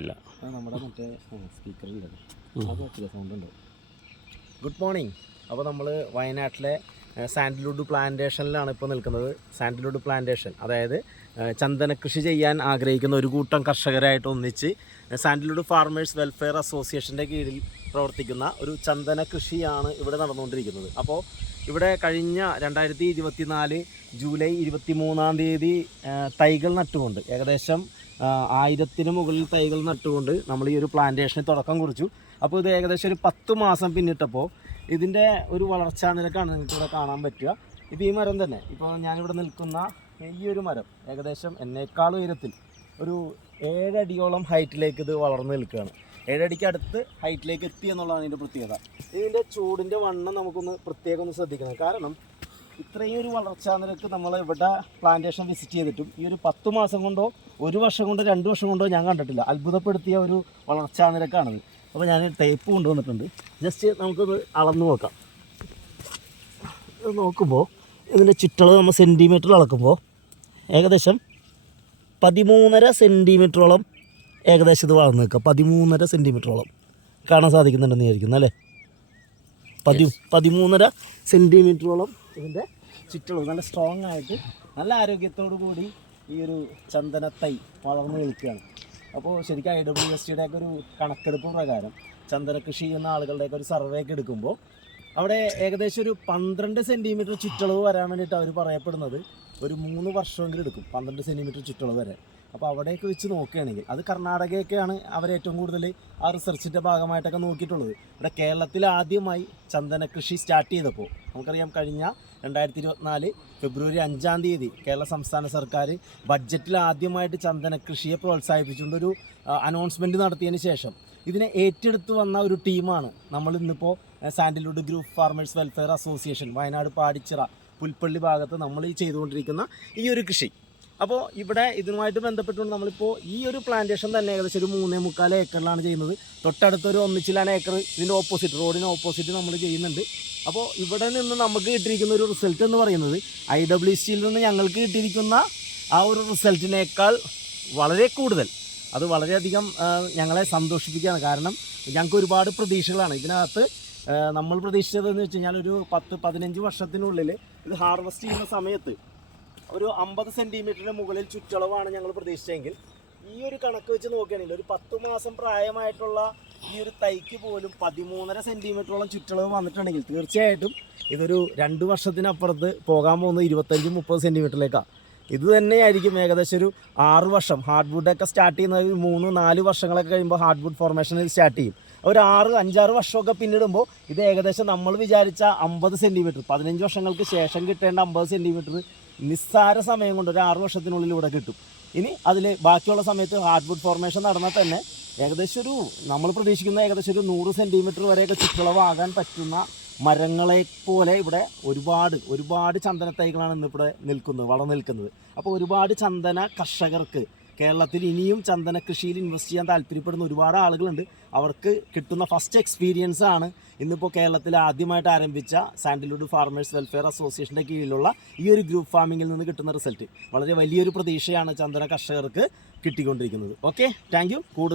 ഇല്ല. നമ്മുടെ മറ്റേ സ്പീക്കറില്ലല്ലോ, സൗണ്ട് ഉണ്ടോ? Good morning. അപ്പോൾ നമ്മൾ വയനാട്ടിലെ സാൻഡൽവുഡ് പ്ലാന്റേഷനിലാണ് ഇപ്പോൾ നിൽക്കുന്നത്. സാൻഡൽവുഡ് പ്ലാന്റേഷൻ അതായത് ചന്ദന കൃഷി ചെയ്യാൻ ആഗ്രഹിക്കുന്ന ഒരു കൂട്ടം കർഷകരായിട്ട് ഒന്നിച്ച് സാൻഡൽവുഡ് ഫാർമേഴ്സ് വെൽഫെയർ അസോസിയേഷൻ്റെ കീഴിൽ പ്രവർത്തിക്കുന്ന ഒരു ചന്ദന കൃഷിയാണ് ഇവിടെ നടന്നുകൊണ്ടിരിക്കുന്നത്. അപ്പോൾ ഇവിടെ കഴിഞ്ഞ 2024 ജൂലൈ 23 തൈകൾ നട്ടുകൊണ്ട് ഏകദേശം 1000-ന് മുകളിൽ തൈകൾ നട്ടുകൊണ്ട് നമ്മൾ ഈ ഒരു പ്ലാന്റേഷന് തുടക്കം കുറിച്ചു. അപ്പോൾ ഇത് ഏകദേശം ഒരു 10 മാസം പിന്നിട്ടപ്പോൾ ഇതിൻ്റെ ഒരു വളർച്ചാ നിരക്കാണ് നിങ്ങൾക്കിവിടെ കാണാൻ പറ്റുക. ഇപ്പോൾ ഈ മരം തന്നെ, ഇപ്പോൾ ഞാനിവിടെ നിൽക്കുന്ന ഈ ഒരു മരം ഏകദേശം എന്നേക്കാൾ ഉയരത്തിൽ ഒരു 7 അടിയോളം ഹൈറ്റിലേക്ക് ഇത് വളർന്നു നിൽക്കുകയാണ്. 7 അടിക്ക് അടുത്ത് ഹൈറ്റിലേക്ക് എത്തി എന്നുള്ളതാണ് ഇതിൻ്റെ പ്രത്യേകത. ഇതിൻ്റെ ചൂടിൻ്റെ വണ്ണം നമുക്കൊന്ന് പ്രത്യേകം ഒന്ന് ശ്രദ്ധിക്കണം. കാരണം ഇത്രയും ഒരു വളർച്ചാ നിരക്ക് നമ്മൾ ഇവിടെ പ്ലാന്റേഷൻ വിസിറ്റ് ചെയ്തിട്ടും ഈ ഒരു 10 മാസം കൊണ്ടോ 1 വർഷം കൊണ്ടോ 2 വർഷം കൊണ്ടോ ഞാൻ കണ്ടിട്ടില്ല. അത്ഭുതപ്പെടുത്തിയ ഒരു വളർച്ചാ നിരക്കാണത്. അപ്പോൾ ഞാൻ ടേപ്പ് കൊണ്ടുവന്നിട്ടുണ്ട്. ജസ്റ്റ് നമുക്കത് അളന്ന് നോക്കാം. ഇത് നോക്കുമ്പോൾ ഇതിൻ്റെ ചുറ്റളവ് നമ്മൾ സെൻറ്റിമീറ്ററിൽ അളക്കുമ്പോൾ ഏകദേശം 13.5 സെൻറ്റിമീറ്ററോളം ഏകദേശം ഇത് വളർന്ന് നിൽക്കുക. 13.5 സെൻറ്റിമീറ്ററോളം കാണാൻ സാധിക്കുന്നുണ്ടെന്ന് വിചാരിക്കുന്നു അല്ലേ? 13.5 സെൻറ്റിമീറ്ററോളം ഇതിൻ്റെ ചുറ്റളവ് നല്ല സ്ട്രോങ് ആയിട്ട് നല്ല ആരോഗ്യത്തോടു കൂടി ഈ ഒരു ചന്ദനത്തൈ വളർന്നു നിൽക്കുകയാണ്. അപ്പോൾ ശരിക്കും IWSTയുടെ ഒക്കെ ഒരു കണക്കെടുപ്പ് പ്രകാരം ചന്ദന കൃഷി ചെയ്യുന്ന ആളുകളുടെയൊക്കെ ഒരു സർവേ ഒക്കെ എടുക്കുമ്പോൾ അവിടെ ഏകദേശം ഒരു 12 സെൻറ്റിമീറ്റർ ചുറ്റളവ് വരാൻ വേണ്ടിയിട്ട് അവർ പറയപ്പെടുന്നത് ഒരു 3 വർഷമെങ്കിലും എടുക്കും, 12 സെൻറ്റിമീറ്റർ ചുറ്റളവ് വരാൻ. അപ്പോൾ അവിടെയൊക്കെ വെച്ച് നോക്കുകയാണെങ്കിൽ അത് കർണാടകയൊക്കെയാണ് അവർ ഏറ്റവും കൂടുതൽ ആ റിസർച്ചിൻ്റെ ഭാഗമായിട്ടൊക്കെ നോക്കിയിട്ടുള്ളത്. ഇവിടെ കേരളത്തിൽ ആദ്യമായി ചന്ദന കൃഷി സ്റ്റാർട്ട് ചെയ്തപ്പോൾ നമുക്കറിയാം, കഴിഞ്ഞ 2024 ഫെബ്രുവരി 5 കേരള സംസ്ഥാന സർക്കാർ ബഡ്ജറ്റിൽ ആദ്യമായിട്ട് ചന്ദന കൃഷിയെ പ്രോത്സാഹിപ്പിച്ചുകൊണ്ടൊരു അനൗൺസ്മെൻറ്റ് നടത്തിയതിന് ശേഷം ഇതിനെ ഏറ്റെടുത്ത് വന്ന ഒരു ടീമാണ് നമ്മൾ ഇന്നിപ്പോൾ sandalwood group farmers welfare association Wayanad Padichira Pulpally ഭാഗത്ത് നമ്മൾ ഈ ചെയ്തുകൊണ്ടിരിക്കുന്ന ഈ ഒരു കൃഷി. അപ്പോൾ ഇവിടെ ഇതുമായിട്ട് ബന്ധപ്പെട്ടുകൊണ്ട് നമ്മളിപ്പോൾ ഈ ഒരു പ്ലാന്റേഷൻ തന്നെ ഏകദേശം ഒരു 3.25 ഏക്കറിലാണ് ചെയ്യുന്നത്. തൊട്ടടുത്തൊരു 1 ഏക്കർ ഇതിൻ്റെ ഓപ്പോസിറ്റ്, റോഡിന് ഓപ്പോസിറ്റ് നമ്മൾ ചെയ്യുന്നുണ്ട്. അപ്പോൾ ഇവിടെ നിന്ന് നമുക്ക് കിട്ടിയിരിക്കുന്ന ഒരു റിസൾട്ട് എന്ന് പറയുന്നത് IWSTയിൽ നിന്ന് ഞങ്ങൾക്ക് കിട്ടിയിരിക്കുന്ന ആ ഒരു റിസൾട്ടിനേക്കാൾ വളരെ കൂടുതൽ, അത് വളരെയധികം ഞങ്ങളെ സന്തോഷിപ്പിക്കുകയാണ്. കാരണം ഞങ്ങൾക്ക് ഒരുപാട് പ്രതീക്ഷകളാണ് ഇതിനകത്ത്. നമ്മൾ പ്രതീക്ഷിച്ചതെന്ന് വെച്ച് കഴിഞ്ഞാൽ ഒരു 10-15 വർഷത്തിനുള്ളിൽ ഇത് ഹാർവെസ്റ്റ് ചെയ്യുന്ന സമയത്ത് ഒരു 50 സെൻറ്റിമീറ്ററിന് മുകളിൽ ചുറ്റളവാണ് ഞങ്ങൾ പ്രതീക്ഷിച്ചെങ്കിൽ ഈ ഒരു കണക്ക് വെച്ച് നോക്കുകയാണെങ്കിൽ ഒരു 10 മാസം പ്രായമായിട്ടുള്ള ഈ ഒരു തൈക്ക് പോലും 13.5 സെൻറ്റിമീറ്ററോളം ചുറ്റളവ് വന്നിട്ടുണ്ടെങ്കിൽ തീർച്ചയായിട്ടും ഇതൊരു 2 വർഷത്തിനപ്പുറത്ത് പോകാൻ പോകുന്നത് 25-30 സെൻറ്റിമീറ്ററിലേക്കാണ്. ഇത് തന്നെയായിരിക്കും ഏകദേശം ഒരു 6 വർഷം. ഹാർഡ് വുഡൊക്കെ സ്റ്റാർട്ട് ചെയ്യുന്നത് 3-4 വർഷങ്ങളൊക്കെ കഴിയുമ്പോൾ ഹാർഡ് വുഡ് ഫോർമേഷൻ സ്റ്റാർട്ട് ചെയ്യും. ഒരു 6-5 വർഷമൊക്കെ പിന്നിടുമ്പോൾ ഇത് ഏകദേശം നമ്മൾ വിചാരിച്ച 50 സെൻറ്റിമീറ്റർ, 15 വർഷങ്ങൾക്ക് ശേഷം കിട്ടേണ്ട 50 സെൻറ്റിമീറ്റർ നിസ്സാര സമയം കൊണ്ട് ഒരു 6 വർഷത്തിനുള്ളിൽ ഇവിടെ കിട്ടും. ഇനി അതിൽ ബാക്കിയുള്ള സമയത്ത് ഹാർഡ് വുഡ് ഫോർമേഷൻ നടന്നാൽ തന്നെ ഏകദേശം ഒരു നമ്മൾ പ്രതീക്ഷിക്കുന്ന ഏകദേശം ഒരു 100 സെൻറ്റിമീറ്റർ വരെയൊക്കെ ചുറ്റളവാകാൻ പറ്റുന്ന മരങ്ങളെ പോലെ ഇവിടെ ഒരുപാട് ചന്ദന തൈകളാണ് ഇന്നിവിടെ വളർന്നു നിൽക്കുന്നത്. അപ്പോൾ ഒരുപാട് ചന്ദന കർഷകർക്ക് കേരളത്തിൽ ഇനിയും ചന്ദന കൃഷിയിൽ ഇൻവെസ്റ്റ് ചെയ്യാൻ താല്പര്യപ്പെടുന്ന ഒരുപാട് ആളുകളുണ്ട്. അവർക്ക് കിട്ടുന്ന ഫസ്റ്റ് എക്സ്പീരിയൻസ് ആണ് ഇന്നിപ്പോൾ കേരളത്തിൽ ആദ്യമായിട്ട് ആരംഭിച്ച സാൻഡൽവുഡ് ഫാർമേഴ്സ് വെൽഫെയർ അസോസിയേഷൻ്റെ കീഴിലുള്ള ഈ ഒരു ഗ്രൂപ്പ് ഫാമിങ്ങിൽ നിന്ന് കിട്ടുന്ന റിസൾട്ട്. വളരെ വലിയൊരു പ്രതീക്ഷയാണ് ചന്ദന കർഷകർക്ക് കിട്ടിക്കൊണ്ടിരിക്കുന്നത്. Okay, thank you. കൂടുതൽ